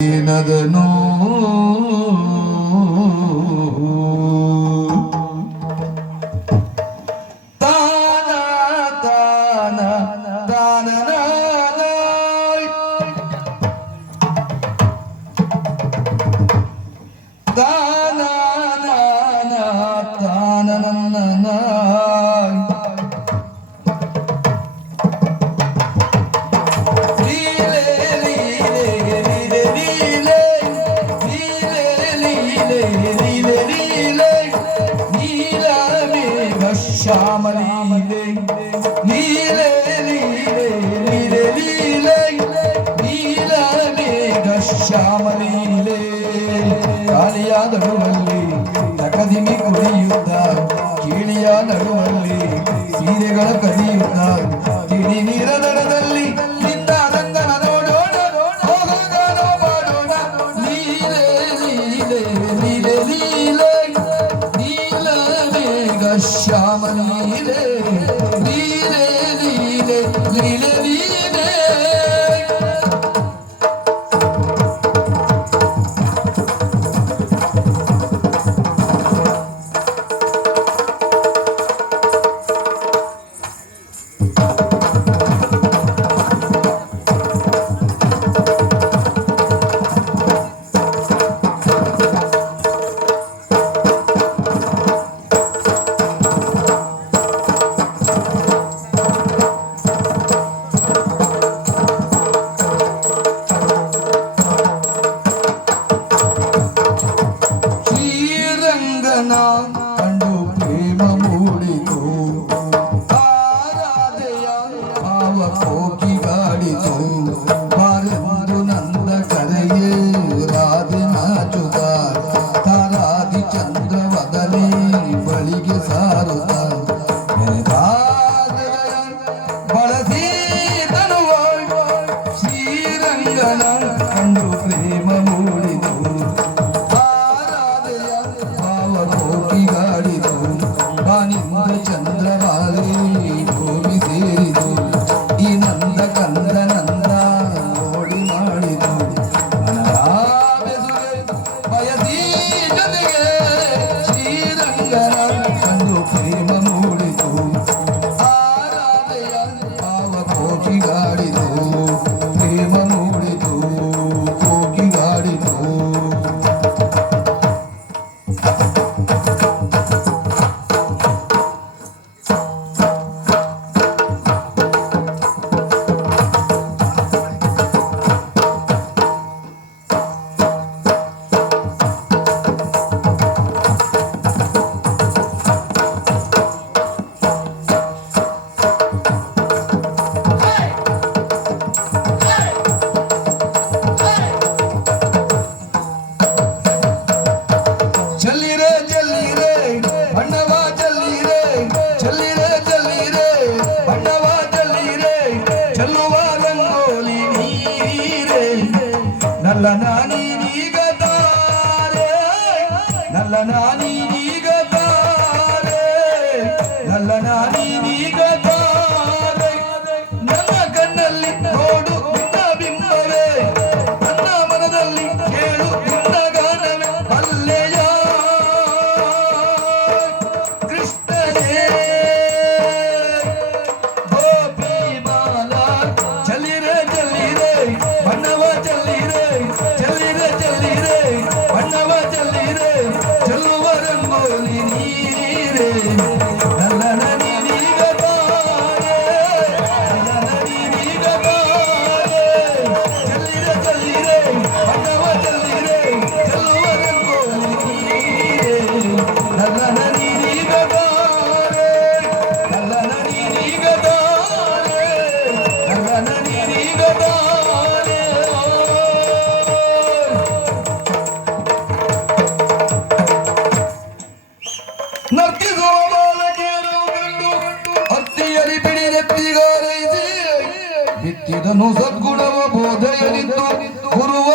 ಏನದನೋ ತಾನ ತಾನ ತಾನನ ತಾನ ತಾನನ ಶ್ಯಾಮಲೀಲೆ ನೀಲೆ ನೀಲೆ ನೀಲೆ ನೀಲೆ ನೀಲ ಮೇಘ ಶ್ಯಾಮಲೀಲೆ ಕಾಳಿಯ ನಡುವಲ್ಲಿ ನಕದಿಮಿ ಕುಡಿಯುತ್ತ ಕೀಳಿಯ ನಡುವಲ್ಲಿ ಸೀರೆಗಳ ಕದಿಯುತ್ತ ತಿಳಿ ನೀರ ದಡದಲ್ಲಿ ನಿಂದ ರಂಗನ ನೋಡೋಣ ಹೋಗೋಣ ಮಾಡೋಣ ನೀಲೆ ನೀಲೆ ನೀಲೆ ನೀಲೆ ನೀಲ ಮೇಘ ಶ್ಯಾಮಲೀಲೆ ನೀಲೆ ನೀಲೆ ನೀಲೆ ನೀಲೆ ಕಂಡು ಪ್ರೇಮ ಮೂಡಿತು ಆರಾಧೆಯ ಭಾವ ಕೋಕಿಗಾಡಿತು ಮಾರೆಂದು ನಂದ ಕರೆಯೇ ರಾಧೆ ನಾಚುತ್ತ ತಾರಾದಿ ಚಂದ್ರವದನೆ ಬಳಿಗೆ ಸಾರುತ್ತ ಬಳಸಿ ತನುವ ಶ್ರೀರಂಗನ ಕಂಡು ಪ್ರೇಮ ಮೂಡಿತು ಗಾಡಿದು ಬಾನಿಂದ ಚಂದ್ರವಾರಿ ಭೂಮಿ ಸೇರಿದು ಈ ನಂದ ಕಂದ ನಂದ ನೋಡಿ ಮಾಡಿದು ಬಯಸಿ ಜೊತೆಗೆ ಶ್ರೀರಂಗನ ಕಂಡು ಪ್ರೇಮ ಮೂಡಿತು ಆರಾಧೆಯ ಭಾವ ಕೋಕಿಗಾಡಿದು ಪ್ರೇಮ ಮೂಡಿತು ಕೋಕಿಗಾಡಿದು ಚಲ್ಲಿರೆ ಚಲ್ಲಿರೆ ಬಣ್ಣವ ಚಲ್ಲಿರೆ ಚಲ್ಲಿರೆ ಚಲ್ಲಿರೆ ಬಣ್ಣವ ಚಲ್ಲಿರೆ ಚೆಲ್ಲುವ ರಂಗೋಲಿ ನೀರೆ ನಲ್ಲ ನಾನೀಗ ತಾರೆ ನಲ್ಲ ನಾನೀಗ ತಾರೆ ನಲ್ಲ ನಾನೀಗ ತಾರೆ ನನ್ನ ಕಣ್ಣಲ್ಲಿ ನೋಡು ನಿನ್ನ ಬಿಂಬವೇ ನನ್ನ ಮನದಲ್ಲಿ ಕೇಳು ನಿನ್ನ ಗಾನವೇ ಅಲ್ಲೆಯ ಬಣ್ಣವ ಚಲ್ಲಿರೆ ಚಲ್ಲಿರೆ ಚಲ್ಲಿರೆ ಬಣ್ಣವ ಚಲ್ಲಿರೆ ಚೆಲ್ಲುವ ರಂಗೋಲಿ ನೀರೆ ನನ್ನ ನೀನೀಗ ಬಾರೆ ನನ್ನ ನೀನೀಗ ಬಾರೆ ಚಲ್ಲಿರೆ ಚಲ್ಲಿರೆ ಬಣ್ಣವ ಚಲ್ಲಿರೆ ಚೆಲ್ಲುವ ರಂಗೋಲಿ ನೀರೆ ನನ್ನ ನೀನೀಗ ಬಾರೆ ನನ್ನ ನೀನೀಗ ಬಾರೆ ನನ್ನ ನೀನೀಗ ಬಾರೆ ನರ್ತಿಸುವ ಬಾಲಕಿಯರು ಕಂಡು ಹತ್ತಿಯಲಿ ಬಿಡಿದೆತ್ತಿಗಾರೈಸಿ ಬಿತ್ತಿದನು ಸದ್ಗುಣವ ಬೋಧೆಯನಿದ್ದು ಗುರುವ